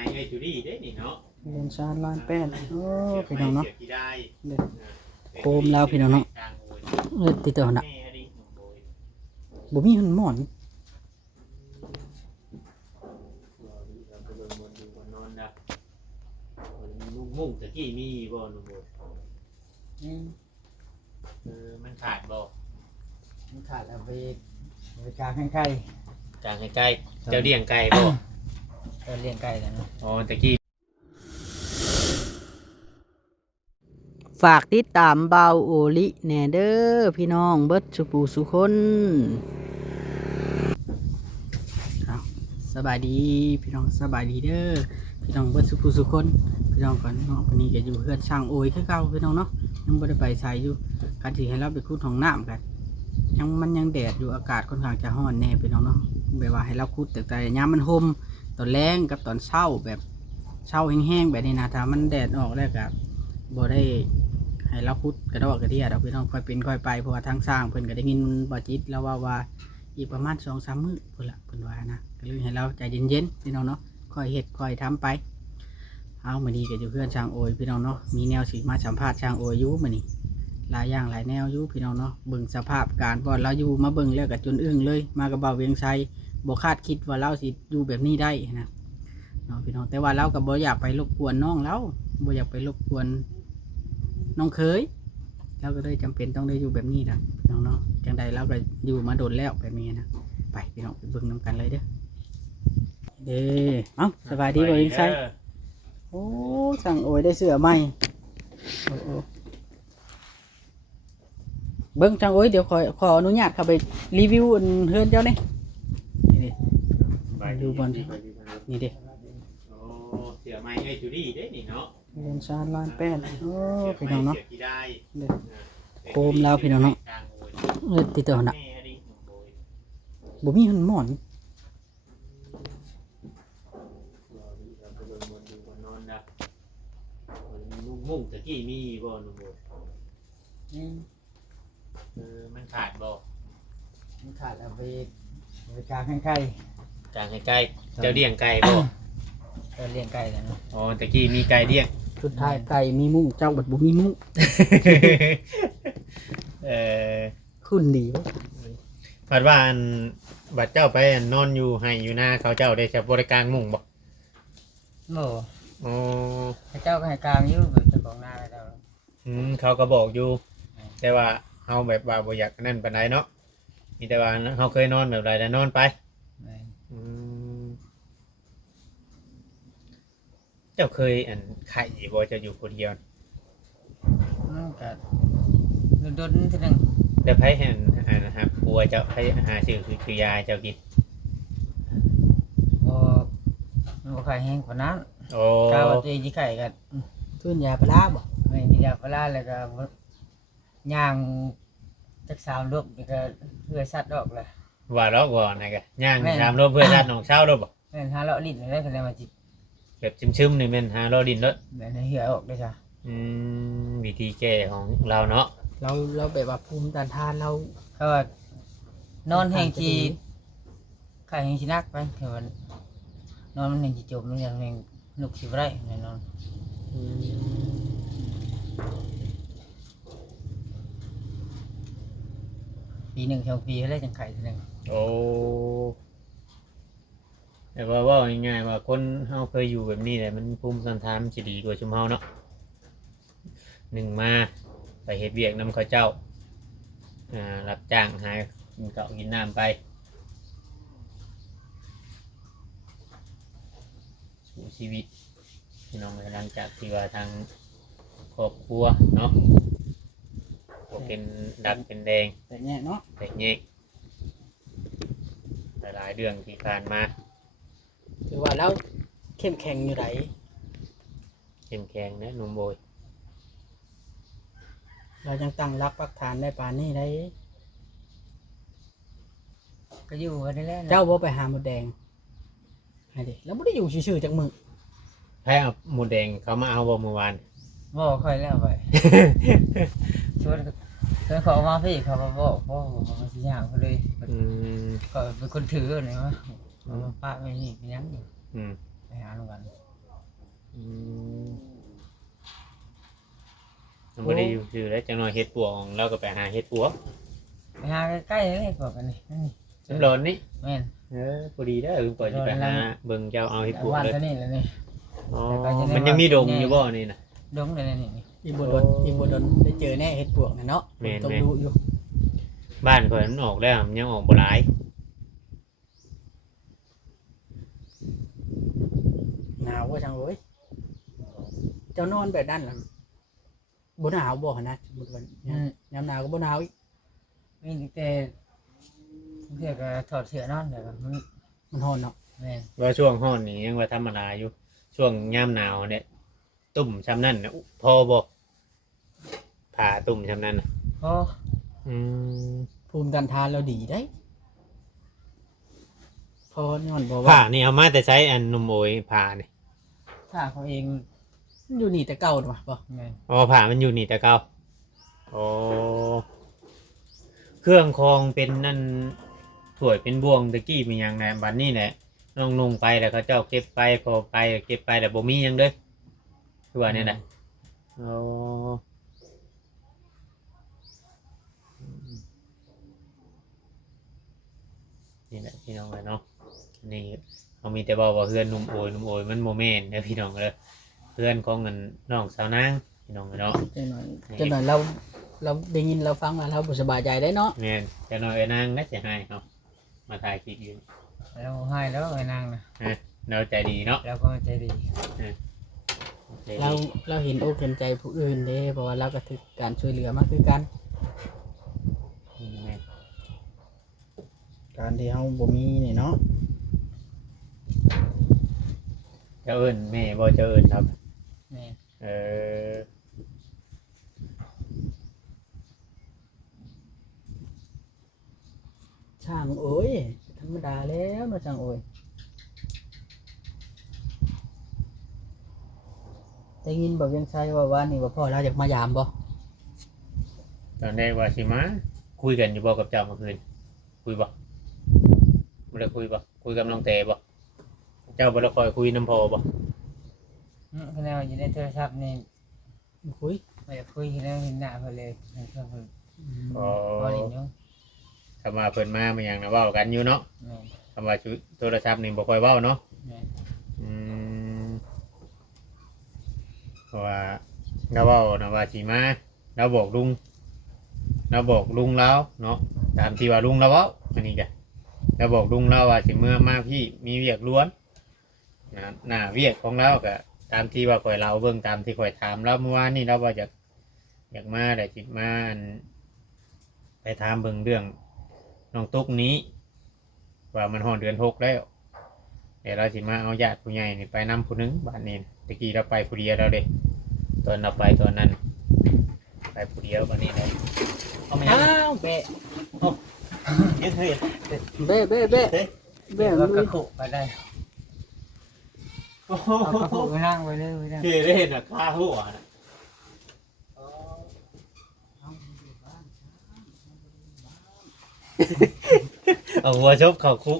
ม้ให้จูดี้ได้นี่เนาะเรียนชาญล้านแป้นโอ้พี่น้องเนาะ เสือกี่ได้ เด้อโคมแล้วพี่น้องเนาะติดต่อน่ะบ่มีหันหมอนมุ่งตะกี้มีบ่หนุ่มบ่มันขาดบ่มันขาดเอาไปกลางให้ไก่ กลางให้ไก่เจ้าเลี้ยงไก่บ่ ก็เลี้ยงไก่กันเนาะอ๋อตะกี้ฝากติดตามเบาโอลิแหน่เด้อพี่น้องเบิดสุปูสุคนสบายดีพี่น้องสบายดีเด้อพี่น้องเบิดสุปูสุคนพี่น้องก่อนเนาะวันนี้ก็อยู่เพื่อนช่างโอยคือเก่าพี่น้องเนาะยังบ่ได้ไปใส่อยู่การที่ให้เราไปขุดห้องน้ำกันมันยังแดดอยู่อากาศค่อนข้างจะร้อนแน่พี่น้องเนาะแบบว่าให้เราขุดแต่ยามมันห่มตอนแรงกับตอนเช้าแบบเช้าแห้งๆแบบนี้นะถ้ามันแดดออกแล้วก็บ่ได้ให้เราขุดกระดอกกระเดี่ยเราพี่น้องค่อยเป็นค่อยไปเพราะว่าทางสร้างเพิ่นก็ได้ยินบ่จิตแล้วว่าอีกประมาณ 2-3 มื้อพุ่นละเพิ่นว่านะก็เลยให้เราใจเย็นๆพี่น้องเนาะค่อยเฮ็ดค่อยทำไปเอามื้อนี้ก็อยู่เพื่อนช่างโอยพี่น้องเนาะมีแนวสิมาสัมภาษณ์ช่างโอยอยู่มื้อนี้หลายอย่างหลายแนวอยู่พี่น้องเนาะเบิ่งสภาพการบ่เราอยู่มาเบิ่งแล้วก็จนอึ้งเลยมากับเบาเวียงชัยบ่คาดคิดว่าเราสิอยู่แบบนี้ได้นะเนาะพี่น้องแต่ว่าเราก็บ่อยากไปรบกวนน้องเราบ่อยากไปรบกวนน้องเคยเราก็เลยจำเป็นต้องได้อยู่แบบนี้นะพี่น้องเนาะจังใดเราก็อยู่มาโดนแล้วแบบนี้นะไปพี่น้องไปเบิ่งนำกันเลยเด้อเด้เอ้าสบายดีบ่เวียงชัยโอ้สั่งโอยได้เสื้อใหม่โอ้เบิ้งจังโอ้ยเดี๋ยวขออนุญาตเข้าไปรีวิวเฮือนเจ้านี่นี่ดูบอลนี่เด้โอ้เสือไม้ให้จูดี้ได้นี่เนาะเรียนชาญล้านแป้นโอ้พี่น้องเนาะ เสือกี่ได้โคมแล้วพี่น้องเนาะติดต่อน่ะบ่มีหันหมอนมุ่งตะกี้มีบ่หนุ่มบ่มันขาดบ่มันขาดเอาไปกลางให้ไก่กลางให้ไก่เจ้าเลี้ยงไก่บ่ก็เลี้ยงไก่กันเนาะอ๋อตะกี้มีไก่เลี้ยงสุดท้ายไก่มีมุ้งเจ้าบัดบ่มีมุ้งคุณดีวะบัดว่าอันบัดเจ้าไปนอนอยู่ให้อยู่หน้าเขาเจ้าได้ใช้บริการมุ่งบ่โอ้โอ้เจ้าก็ให้กลางอยู่แบบเจ้าของหน้าแล้วเขาก็บอกอยู่แต่ว่าเฮาแบบว่าบ่อยากนั่นปานใดเนาะมีแต่ว่าเฮาเคยนอนแบบไรแต่นอนไปเจ้าเคยอันไข่บ่จะอยู่คนเดียวก็โดนทีนึงเดี๋ยวไผเห็นนะครับกลัวเจ้าไผหาชื่อคือยาเจ้ากินบ่ไข่แห้งกว่านั้นโอ้กาวตีสิไข่ก็ทุนยาปลาบ่แม่นยาปลาแล้วก็ย่างจัก3 รอบนี่ก็เพื่อสัตว์ออกเลยว่าแล้วบ่นะกะย่าง3 รอบเพื่อสัตว์น้องเช้ารอบบ่แม่น5 รอบลิ้นได้คะแนนมาจิแบบซึมๆนี่แม่น5 รอบลิ้นเด้อแม่นให้เหือออกได้จ้ะวิธีแก้ของเราเนาะเราแบบว่าภูมิต้านทานเราก็นอนแห้งที่ไข่แห้งที่นักไปแต่ว่านอนมันแห้งที่จมมันยังแห้งลุกสิบ่ได้แน่นอนปี1 2 ปีแล้วจังไข่ทีนึงโอ้แต่ว่าง่ายๆว่าคนเฮาเคยอยู่แบบนี้แหละมันภูมิต้านทานมันสิดีกว่าชุมเฮาเนาะ1มาไปเฮ็ดเวียกนำเขาเจ้ารับจ้างหากินข้าวกินน้ำไปสู่ชีวิตพี่น้องหลังจากที่ว่าทางครอบครัวเนาะก็เป็นดักเป็นแดงแต่แง่เนาะแต่แง่หลายเรื่องที่ผ่านมาถือว่าแล้วเข้มแข็งอยู่ไหนเข้มแข็งนะหนุ่มโบยเรายังตั้งรักปักฐานได้ป่านนี้ได้ก็อยู่กันได้แล้วเจ้าบ่ไปหาหมดแดงให้ดิแล้วบ่ได้อยู่ซื่อๆจักมื้อให้เอาหมูแดงเขามาเอาบ่เมื่อวานบ่ค่อยแล้วไปชวนเขามาพี่เขามาบอกพ่อมาสิย่างเขาเลยก็เป็นคนถือนี่ว่าป้าไม่นี่เป็นยังไปหาลงกัน อืมมันบ่ได้อยู่ซื่อแล้วจังหน่อยเฮ็ดปวกของเราก็ไปหาเฮ็ดปวก ไปหาใกล้ๆเลยพวกกันนี่นี่ สำร้อนนี่ แม่น พอดีเด้อก่อนจะไปหาเบิ่งเจ้าเอาเฮ็ดปวก วัน เลย เท่านี้แล้วนี่ อ๋อ แต่ก็จะได้ มันยังมีดง ว่า อยู่บ่นี่น่ะ ดงเลยนี่นี่ อีกบ่โดนอีกบ่โดนได้เจอแน่เฮ็ดปวกน่ะเนาะ แม่น ต้อง แม่น ดูอยู่ บ้านข่อยมันออกแล้วมันยังออกบ่หลาย หนาวว่าจังโอ้ยเจ้านอนแบบนั้นล่ะบ่หนาวบ่หั่นนะสมมุติว่ายามหนาวก็บ่หนาวอีก มีแต่เพื่อก็ถอดเสื้อนอนเดี๋ยวมัน มันร้อนเนาะ แม่น ว่าช่วงร้อนนี่ยังว่าธรรมดาอยู่ช่วงยามหนาวเนี่ยตุ่มช้ำนั่นน่ะพอบ่ผ่าตุ่มช้ำนั่นน่ะ พอ อืม ภูมิต้านทานเราดีได้พอย้อนบ่ ผ่า ว่า นี่เอามาแต่ใช้อันนมโอยผ่านี่ ถ้าเขาเอง อยู่นี่แต่เก่าน่ะบ่ แม่น อ๋อผ่ามันอยู่นี่แต่เก่าอ๋อเครื่องคองเป็นนั่นถ้วยเป็นบ่วงตะกี้มีหยังแหละบัดนี้แหละน้องนุ่งไปแล้วเขาเจ้าเก็บไปพอไปเก็บไปแต่บ่มีหยังเด้อคือว่านี่แหละอ๋อนี่แหละพี่น้องเลยเนาะนี่เขามีแต่บอกว่าเพื่อนหนุ่มโอยมันโมเมนต์เด้อพี่น้องเลยเพื่อนของเงินน้องสาวนางพี่น้องเนาะ จังหน่อยเราได้ยินเราฟังแล้วเราบ่สบายใจได้เนาะ แม่นแต่น้อยไอ้นางน่าจะให้เนาะมาถ่ายคลิปอยู่ เราให้แล้วไอ้นางนะ เราใจดีเนาะ เราก็ใจดี ใจ เรา ดี เราเห็นอกเห็นใจผู้อื่นเด้เพราะว่าเราก็ถึกการช่วยเหลือมาคือกัน แม่น การที่เฮาบ่มีนี่เนาะ เจ้าเอิญแม่บ่เจ้าเอิญครับ แม่น เออ ช่างโอ้ยธรรมดาแล้วเนาะช่างโอ้ยได้ยินบอกยังใช่ว่านี่ว่าพ่อเราอยากมายามบ่ ตอนแรกว่าสิมาคุยกันอยู่บ่กับเจ้าเมื่อคืนคุยบ่บ่ได้คุยบ่คุยกับน้องเตบ่เจ้าบ่ได้คอยคุยน้ำพอบ่ คะแนนอยู่ในโทรศัพท์นี่ คุย ไม่ได้คุยแล้วเห็นหน้าเพิ่นเลยเพิ่นเพิ่น อ๋อ พอดีอยู่ คำว่าเพิ่นมามันหยังนะเว้ากันอยู่เนาะ แม่น คำว่าโทรศัพท์นี่บ่ค่อยเว้าเนาะ แม่น อืมเพราะว่าเราเว้านะว่าสิมาเราบอกลุงแล้วเนาะตามที่ว่าลุงเราเว้าอันนี้ก็เราบอกลุงเราว่าสิเมื่อมาพี่มีเวียกล้วนนะหน้าเวียกของเราก็ตามที่ว่าข่อยเราเบิ่งตามที่ข่อยถามเราเมื่อวานนี่เราว่าอยากมาได้จิมาอันไปถามเบิ่งเรื่องน้องตุ๊กนี้ ว่ามันห่อนเดือน6แล้วเดี๋ยวเราสิมาเอาญาติผู้ใหญ่นี่ไปนำผู้หนึงบ้านนี้ตะกี้เราไปผู้เดียวเราเด้ตอนเราไปตอนนั้น ไปผู้เดียวบ้านนี้เลยเอาไหม อ้าวเบะ ยืดเฮ้ย เบะเบะเบะเบะ แล้ว ลุ ก็ ย ขุไปได้ โอ้โห เอากระขุไปนั่งไปเลยไปนั่ง คือได้เห็นอะค่าหัวนะเอาหัวชบเข่าคุ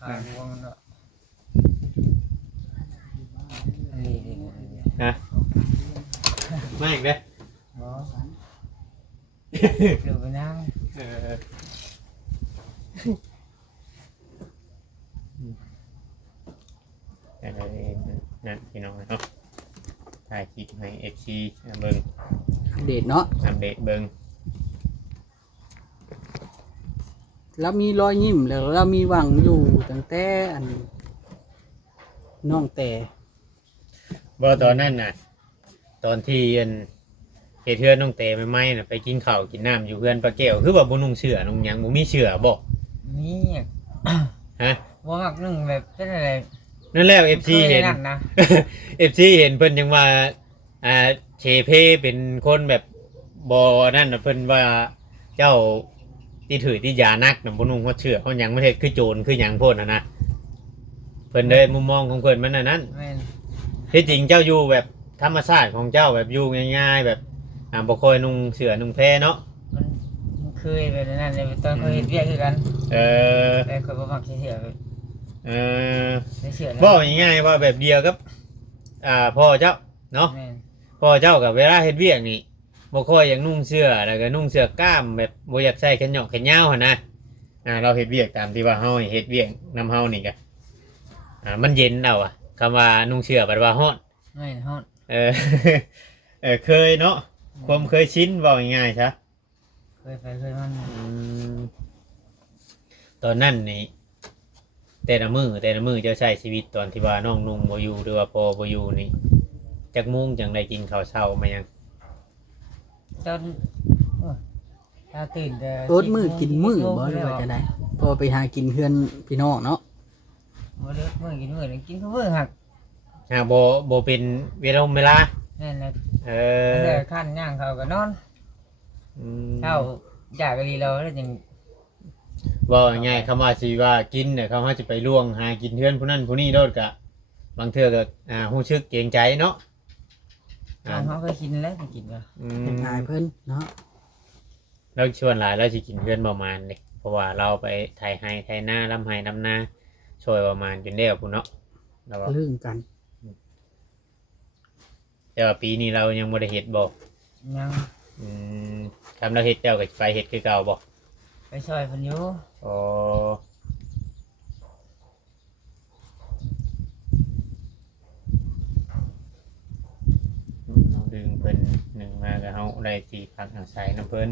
ขายพวกนั้นเนาะอันนี้ดิ ฮะไม่อีกเลย บ่เดี๋ยวไปนั่ง เออแต่เราเองนั่นพี่น้องเนาะถ่ายคลิปให้เอฟซีเบิ้ง เดทเนาะ อัปเดตเบิ้ง แล้วมีรอยยิ้มแล้วเรามีหวังอยู่ตั้งแต่อันน้องแต่ บ่ตอนนั้นน่ะ ตอนที่อันเหตุเทือนน้องเตไม่ไหมน่ะไปกินข้าวกินน้ำอยู่เพื่อนปลาแก้วคือว่าบ่นุ่งเสื้อนุ่งหยังบ่มีเสื้อบ่ นี่ ฮะ ว่ามักหนึ่งแบบเป็นอะไร นั่นแล้ว FC เห็น นั่นนะ FC เห็นเพิ่นยังว่าเชเพเป็นคนแบบบ่นั่นน่ะเพิ่นว่าเจ้าที่ถือที่ยานักน่ะบ่นุ่งหัวเสื้อเฮาหยังบ่เฮ็ดคือโจรคือหยังโพดน่ะนะเพิ่นเลยมุมมองของเพิ่นมันน่ะนั้น แม่น ที่จริงเจ้าอยู่แบบธรรมชาติของเจ้าแบบอยู่ง่ายๆแบบบ่ค่อยนุ่งเสื้อนุ่งแพรเนาะ มันเคยแบบนั้นเลยตอนเคยเห็นเรียกคือกัน เออ แต่เคยบ่มักเสียแบบ เออ เสียนะ บอกง่ายๆว่าแบบเดียวกับ พ่อเจ้าเนาะ แม่น พ่อเจ้ากับเวลาเฮ็ดเวียกนี่บ่ค่อยอยากนุ่งเสื้อแล้วก็นุ่งเสื้อกล้ามแบบบ่อยากใส่แขนยอกแขนยาวหั่นนะเราเฮ็ดเวียกตามที่ว่าเฮาเฮ็ดเวียกนำเฮานี่ก็มันเย็นแล้วอ่ะคำว่านุ่งเสื้อแปลว่าร้อน แม่นฮอด เออ เคยเนาะความเคยชินเว้าง่ายๆซะ เคยไปเคยมัน ตอนนั้นนี่แต่ละมือเจ้าใช้ชีวิตตอนที่ว่าน้องนุ่งบ่อยู่หรือว่าพ่อบ่อยู่นี่จักโมงจังได้กินข้าวเช้ามายัง จนโอ้ยตาตื่นแต่ โอ๊ตมือกินมือบ่หรือว่าจะได้พอไปหากินเพื่อนพี่น้องเนาะ บ่เลิกมื้อกินมื้อนี่กินข้าวมื้อหัก บ่เป็นเวลา นั่นแหละ เอ แล้ อ วคั่นย่างเขาก็นอน อืม เช้าจากกะลีเราแล้วจัง ว่าง่ายๆคำว่าสิว่ากินเนี่ยเขาว่าจะไปล่วงหากินเพื่อนผู้นั้นผู้นี้โดดกะบางเทื่อก็ฮู้ชึกเกรงใจเนาะ เขาเคยกินแล้วกินก็ อื เป็นอาย ม เพิ่นเนาะ เราชวนหลายเราสิกินเพื่อนประมาณเลยเพราะว่าเราไปไถไห้ไถหน้าลำไห้ลำนาช่วยประมาณจนได้กับผู้เนาะเราว่า เรื่องกัน แต่ว่าปีนี้เรายังบ่ได้เฮ็ดบ่ ยัง อืมทำเราเฮ็ดเจ้าก็ไปเฮ็ดคือเก่าบ่ ไปช่วยเพิ่นอยู่ อ๋อเราดึงเพิ่นหนึ่งมาก็เฮาได้ที่พักอาศัยน้ำเพิ่น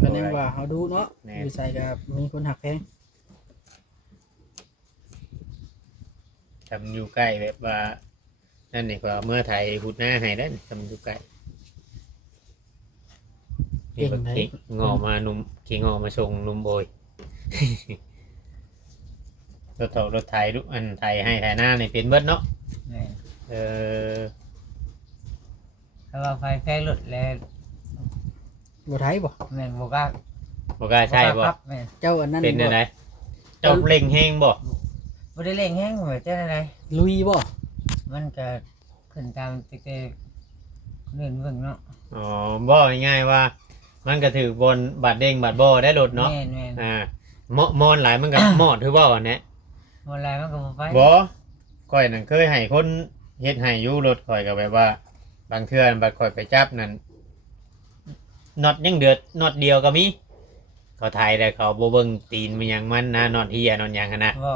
ก็แน่ว่าเฮาดูเนาะ แน่ อยู่ใส่กับมีคนหักแพง ทำอยู่ใกล้แบบว่านั่นนี่ก็เมื่อไทยหุดหน้าให้ได้ทำอยู่ใกล้นี่ก็เค้กงอมานุ่มเค้กงอมาส่งนุ่มโบย รถรถไทยทุกอันไทยให้ไทยหน้าในเป็นเบิดเนาะ แม่น เออ ถ้าว่าไฟแพงหลุดแล้ว บ่ไทยบ่ แม่นบ่กล้า บอกว่าใช่บ่ ครับแม่น เจ้าอันนั้น เป็น บ่ อะไรเจ้าเล่งแห้งบ่ บ่ได้เร่งแฮงเหมือนเจ้าอะไร ลุยบ่ มันก็ขึ้นตามติ๊กเรื่องเบิ่งเนาะ อ๋อบ่ง่ายๆว่า มันก็ถือบนบาดเด้งบาดบ่ได้รถเนาะ แม่นแม่น มอนหลายมันก็ มอดถือบ่อันเนี้ย บ่หลายมันก็บ่ไป บ่ข่อยนั่นเคยให้คนเฮ็ดให้อยู่รถข่อยก็แบบว่า บางเทื่อบัดข่อยไปจับนั่นน็อตยังเดือดน็อตเดียวก็มีเขาถ่ายแต่เขาบ่เบิ่งตีนมันหยังมันนะน็อตเฮียน็อตหยังหั้นนะ บ่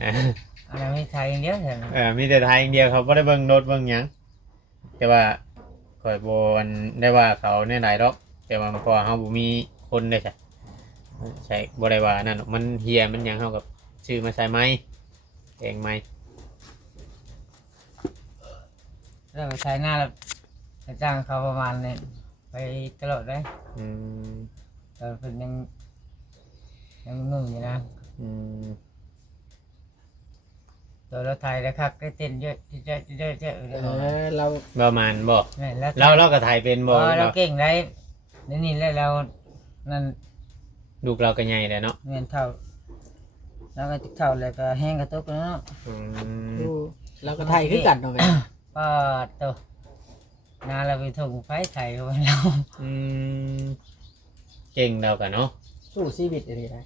เออ อะไรไม่ไทยอย่างเดียวแท้นะ มีแต่ถ่ายอย่างเดียวเขาบ่ได้เบิ่งรถเบิ่งหยังแต่ว่าข่อยบ่อันได้ว่าเขาแน่หลายดอกแต่ว่าเพราะว่าเฮาบ่มีคนได้ใช่บ่ได้ว่านั่นหรอกมันเฮียมันหยังเฮากับซื้อมาใส่ไม้เองไม้ แล้วไปใช้หน้าแล้วจะจ้างเขาประมาณนี้ไปตลอดได้ อืม แต่เพิ่นยังนุ่มอยู่นะ อืม ตัวเราไทยแล้วครับได้เต้นเยอะเยอะเยอะเยอะ เออเรา ประมาณบ่ แม่นแล้ว เราก็ถ่ายเป็นบ่ เราเก่งได้นี่แล้วเรานั่น ลูกเราก็ใหญ่แล้วเนาะ เงินเท่าแล้วก็เท่าแล้วก็แห้งกระตุกแล้วเนาะ อืม ดูเราก็ไทยคือกันเนาะแม่ ก็ตัวนาเราไปถงไฟไทยเอาไว้เรา อืมเก่งเรากันเนาะ สู้ชีวิตได้ได้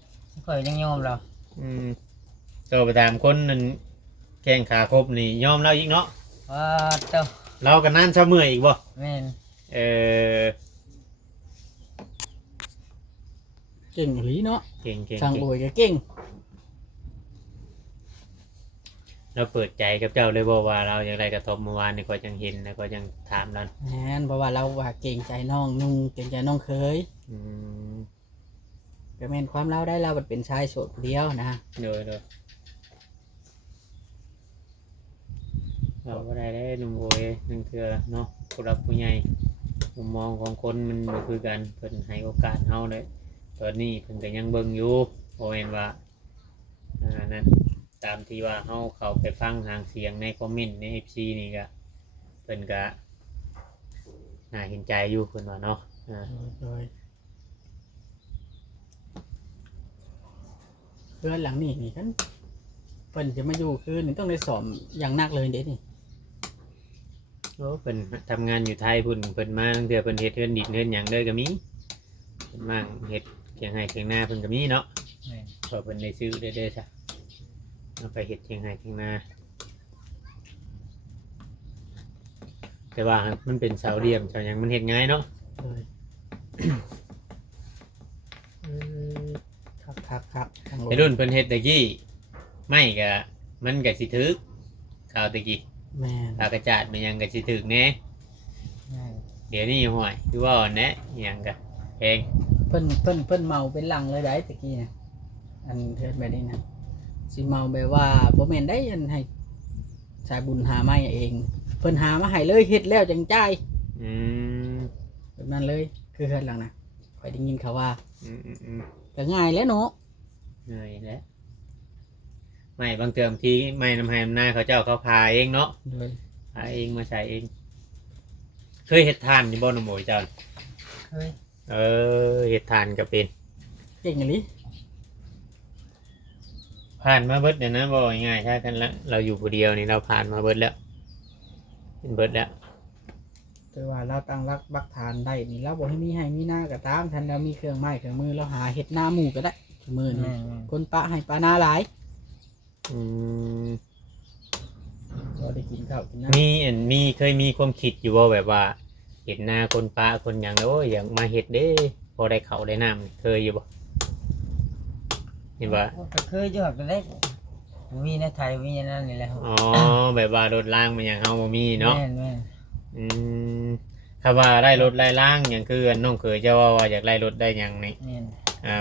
คอยยังโยมเรา อืมตัวไปถามคนนั้นแข้งขาครบนี่ยอมเราอีกเนาะ ว่าตัว เราก็นั่นเช้าเมื่อยอีกบ่ แม่น เออ เก่งอีหลีเนาะ เก่งเก่ง ช่าง เก่ง โอยก็เก่ง เราเปิดใจกับเจ้าเลยบอกว่าเราอย่างไรกระทบเมื่อวานนี่ก็ยังเห็นนะก็ยังถามเรา แม่นเพราะว่าเราว่าเก่งใจน้องนุ่งเก่งใจน้องเคย อืม ก็แม่นความเราได้เราบัดเป็นชายโสดผู้เดียวนะ โดยเราก็ได้หนุ่มโอยนั่นคือเนาะผู้รับผู้ใหญ่มุมมองของคนมันบ่คือกันเพิ่นให้โอกาสเฮาเลยตอนนี้เพิ่นก็ยังเบิ่งอยู่บ่แม่นว่านั่นตามที่ว่าเฮาเข้าไปฟังทางเสียงในคอมเมนต์ใน FC นี่ก็เพิ่นก็น่าเห็นใจอยู่เพิ่นว่าเนาะโดยเพื่อนหลังนี่นี่กันเพิ่นจะมาอยู่คือนี่ต้องได้สอบอย่างหนักเลยเด้นี่ โอ้เพิ่นทำงานอยู่ไทยพุ่นเพิ่นมาตั้งแต่เพิ่นเฮ็ดเฮือนดินเฮือนหยังเลยก็มีเพิ่นมาเฮ็ดเคียงไห้เคียงนาเพิ่นก็มีเนาะ แม่น พอเพิ่นได้ซื้อได้ซะเอาไปเฮ็ดเคียงไห้เคียงนา แต่ว่ามันเป็นเสาเหลี่ยมเสาหยังมันเฮ็ดง่ายเนาะ เลยเออครับทางโอ้ ไอ้รุ่นเพิ่นเฮ็ดตะกี้ไม่ก็มันก็สิถึกข่าวตะกี้ แม่น ข่าวกระจาดมันยังก็สิถึกแน่ แม่น เดี๋ยวนี้ห่วยคือว่าอ่อนแนะอิหยังก็แพง เพิ่นเมาเป็นหลังเลยได้ตะกี้นะอันเทิดแบบนี้นะสิเมาแบบว่าบ่แม่นได้อันให้สายบุญหามาเอง เพิ่นหามาให้เลยเฮ็ดแล้วจังจ่าย อืม แบบนั้นเลยคือเฮ็ดหลังนะข่อยได้ยินเขาว่า อืม ก็ง่ายแหล้วเนาะ เหนื่อยแล้วไม่บางเติมทีไม่น้ำให้น้ำหน้าเขาเจ้าเขาพาเองเนาะ เลย พาเองมาใช้เอง เคยเฮ็ดทานอยู่บ่หนองโหมยเจ้า เคย เฮ็ดทานก็เป็น เก่งอันนี้ ผ่านมาเบิดเนี่ยนะบอกง่ายๆถ้ากันละเราอยู่ผู้เดียวนี่เราผ่านมาเบิดแล้วเป็นเบิดแล้ว แต่ว่าเราตั้งรักบักฐานได้นี่เราบ่ให้มีให้มีหน้าก็ตามทันเรามีเครื่องไม้เครื่องมือเราหาเฮ็ดหน้าหมู่ก็ได้มือนี่ แม่นแม่น คนปะให้ปลาหน้าหลาย อืม เราได้กินข้าวกินน้ มีเคยมีความคิดอยู่ว่าแบบว่าเห็นหน้าคนป้าคนหยังแล้วโอ้ยอยากมาเฮ็ดเด้พอได้เขาวได้น้ำเคยอยู่บ่เห็นบ่ ก็เคยอยู่หักก็ได้มีในไทยมีในนั่นนี่แหละ อ๋อแบบว่ารถล่างมันหยังเฮาบ่มีเนาะ แม่นแม่น อืมถ้าว่าได้รถไล่ล่างหยังคืออันน้องเคยจะว่าอยากไล่รถได้หยังนี่ แม่น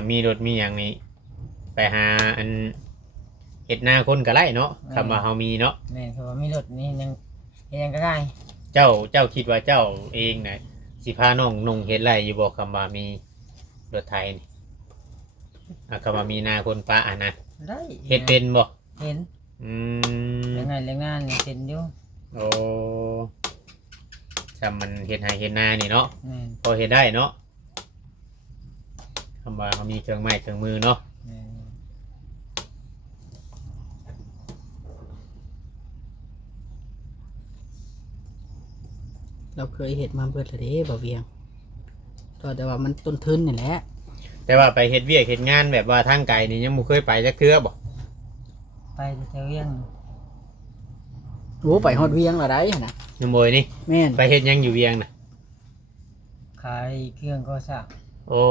มีรถมีหยังนี่ไปหาอันเฮ็ดหน้าคนก็ไล่เนาะคำว่าเฮามีเนาะ แม่นคือว่ามีรถนี่ยังก็ได้ เจ้าคิดว่าเจ้าเองน่ะสิพาน้องนุ่งเฮ็ดไรอยู่บ่คำว่ามีรถไทยนี่คำว่ามีหน้าคนป้าอะนะ ได้ เฮ็ดเป็นบ่ เห็น อืม เรื่องงานเรื่องงานนี่เป็นอยู่ โอ้จำมันเฮ็ดให้เฮ็ดหน้านี่เนาะ แม่น พอเฮ็ดได้เนาะคำว่าเขามีเครื่องไม้เครื่องมือเนาะ แม่น เราเคยเฮ็ดมาเบิดแล้วเด้บ่เวียงแต่ว่ามันต้นทุนนี่แหละ แต่ว่าไปเฮ็ดเวียกเฮ็ดงานแบบว่าทางไกลนี่ยังบ่เคยไปจักเทื่อบ่ ไปแถวเวียง โอ้ไปฮอดเวียงและได้หั่นน่ะ ยมโมยนี่ แม่น ไปเฮ็ดหยังอยู่เวียงน่ะ ขายเครื่องก่อสร้าง โอ้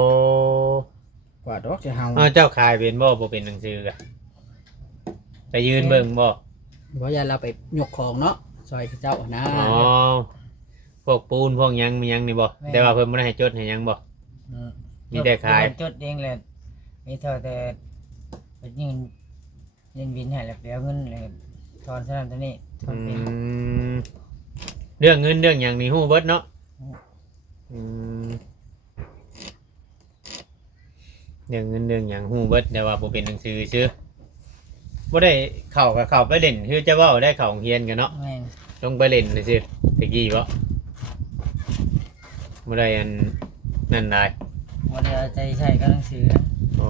กว่าดอกจะเฮา เจ้าขายเป็นบ่เป็นหนังสือกะไปยืนเบิ่งบ่ บ่อย่าเราไปยกของเนาะซอยเจ้านะ อ๋อพวกปูนพวกหยังมีหยังนี่บ่แต่ว่าเพิ่นบ่ได้ให้จดให้หยังบ่ อืม มีแต่ขาย จดเองแหละมีเท่าแต่ไปยืนบินให้แล้วไปเอาเงินเลยถอนเท่านั้นเท่านี้ถอนเป็น มเรื่องเงินเรื่องหยังนี่ฮู้เบิดเนาะ ฮู้ อืมเรื่องเงินเรื่องหยังฮู้เบิดแต่ว่าบ่เป็นหนังสือซื่อบ่ได้เข้าก็เข้าไปเล่นคือจะเว้าได้เข้าโรงเรียนกันเนาะ แม่น ลงไปเล่นซื่อตะกี้บ่บ่ได้อันนั่นได้ บ่ได้เอาใจใส่กับหนังสือนะ โอ้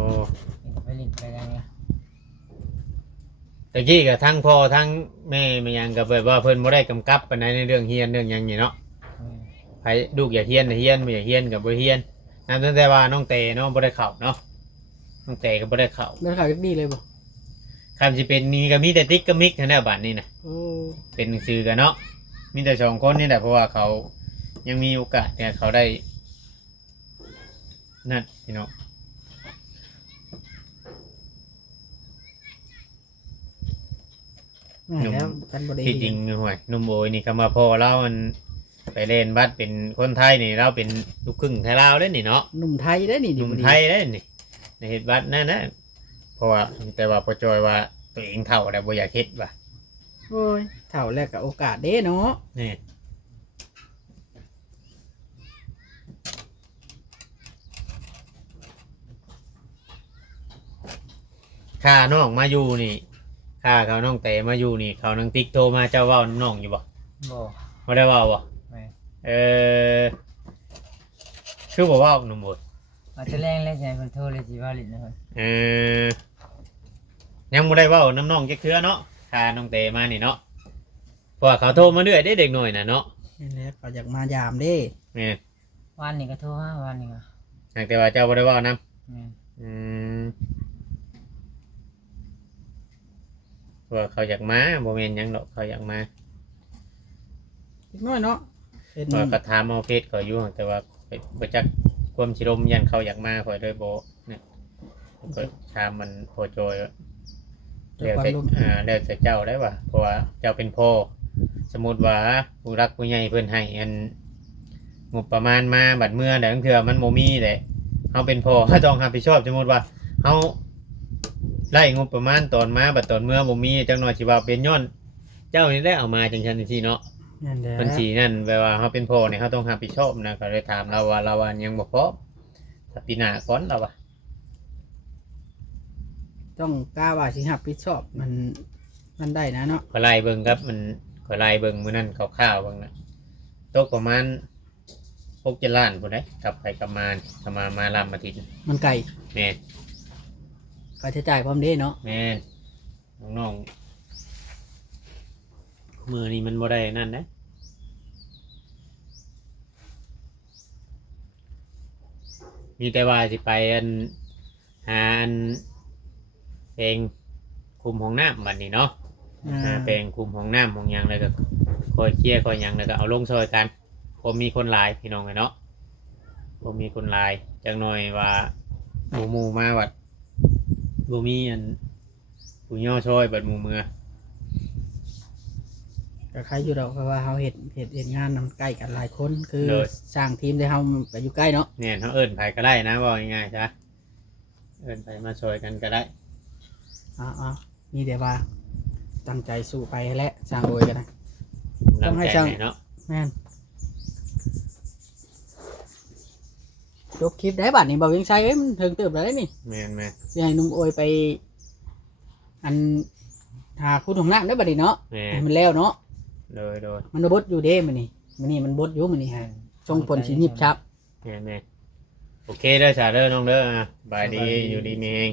ไปเลินไปอะไรเงี้ย ตะกี้ก็ทั้งพ่อทั้งแม่มายังก็แบบว่าเพิ่นบ่ได้กำกับปานใดในเรื่องเฮียนเรื่องหยังนี่เนาะ ไผลูกอย่าเฮียนน่ะเฮียนบ่อย่าเฮียนก็บ่เฮียนนั่นตั้งแต่ว่าน้องเตเนาะบ่ได้เข้าเนาะน้องเตก็บ่ได้เข้า แล้วข่าวจักดีเลยบ่ คำสิเป็นนี่ก็มีแต่ติ๊กกับมิกเท่านั้นบัดนี้น่ะ โอ้ เป็นหนังสือกันเนาะมีแต่สองคนนี่แหละเพราะว่าเขายังมีโอกาสเนี่ยเขาได้นั่นพี่น้อง แม่นแล้วกันบ่ได้ ที่จริงห่วยหนุ่มโอยนี่คำว่าพอเรามันไปเล่นบัดเป็นคนไทยนี่เราเป็นลูกครึ่งไทยลาวได้นี่เนาะ หนุ่มไทยได้นี่ หนุ่มไทยได้นี่ในเหตุบัดนั่นนะเพราะว่าแต่ว่าพอจอยว่าตัวเองเท่าแล้วบ่อยากเฮ็ดว่ะ โอ้ยเท่าแรกก็โอกาสเด้เนาะ นี่ข้าน้องมาอยู่นี่ข้าเขาน้องเตมาอยู่นี่เขานังติ๊กโทรมาเจ้าเว้าน้องอยู่บ่ บ่ บ่ได้เว้าบ่ แม่น เออคือบ่เว้าหนุ่มโอย มาจะแรงแล้วใช่คนโทรเลยสิว่าลิ้นนะเพิ่น เออยังบ่ได้เว้าน้ำน้องจักเทื่อเนาะข้าน้องเตมานี่เนาะเพราะว่าเขาโทรมาเรื่อยเด้เด็กหน่อยน่ะเนาะ นี่แหละเขาอยากมายามเด้ แม่น วันนี้ก็โทรหาวันนี้ก็ แต่ว่าเจ้าบ่ได้เว้านํ แม่น อืมว่าเขาอยากมาบ่แม่นหยังดอกเขาอยากมา อีกน้อยเนาะ เป็น ว่าก็ถามเอาเฟซเขาอยู่แต่ว่าบ่จักความสิลมยันเขาอยากมาข่อยเลยบ่เนี่ยก็ถามมันพอจอยว่าแล้วแต่แล้วแต่เจ้าได้ว่าเพราะว่าเจ้าเป็นพ่อสมมุติว่าผู้รักผู้ใหญ่เพิ่นให้อันงบประมาณมาบัดเมื่อแต่บางเทื่อมันบ่มีแหละเฮาเป็นพ่อเฮาต้องรับผิดชอบสมมุติว่าเฮาไล่งบประมาณตอนมาบัดตอนเมื่อบ่มีจังหน่อยสิว่าเป็นย้อนเจ้านี่ได้เอามาจังซั่นจังซี่เนาะ นั่นแหละ บัญชีนั่นแปลว่าเขาเป็นพ่อเนี่ยเขาต้องรับผิดชอบนะก็เลยถามเราว่ายังบ่พร้อมถ้าปีหน้าก่อนเราว่า ต้องกล้าว่าสิรับผิดชอบมันได้นะเนาะ ขอไล่เบิ่งครับมันขอไล่เบิ่งมื้อนั้นคร่าวๆเบิ่งนะตกประมาณ6-7 ล้านพุ่นเด้กลับไปกลับมาลำอาทิตย์ มันไก่ แม่น ค่าใช้จ่ายพร้อมเด้เนาะ แม่นน้องๆมือนี้มันบ่ได้นั่นนะมีแต่ว่าสิไปหาเพลงคุมห้องน้ำบัดนี้เนาะ แปลงคุมห้องน้ำห้องหยังเลยก็คอยเคลียร์คอยหยังแล้วก็เอาลงซอยกันผมมีคนหลายพี่น้องเลยเนาะผมมีคนหลายจังหน่อยว่าหมู่มาวัดบ่มีผู้ย่อซอยบัดหมู่เมือ ก็ใครอยู่ดอกเพราะว่าเฮาเฮ็ดงานนำใกล้กันหลายคนคือสร้างทีมได้เฮาก็อยู่ใกล้เนาะ เนี่ยเขาเอิ้นไผก็ได้นะว่าง่ายๆจ้ะเอิ้นไผมาซอยกันก็ได้ อ๋อมีแต่ว่าตั้งใจสู้ไปและสร้างโดยกันนะ ต้องให้ ลำใจ ช่าง หน่อยเนาะ แม่นจบคลิปได้บัดนี้บ่ยังใช้เอ้ยมันถึงเติบแล้วได้นี่ แม่น สิให้หนุ่มโอยไปอันหาคุณของน้ำได้บัดนี้เนาะ แม่น ให้มันแล้วเนาะ โดย มันบดอยู่เด้มันนี่มันบดอยู่มันนี่ฮะทรงผลสิหยิบชับ แม่นโอเคเด้อจ้าเด้อน้องเด้ออ่ะบายดีอยู่ดีมีเอง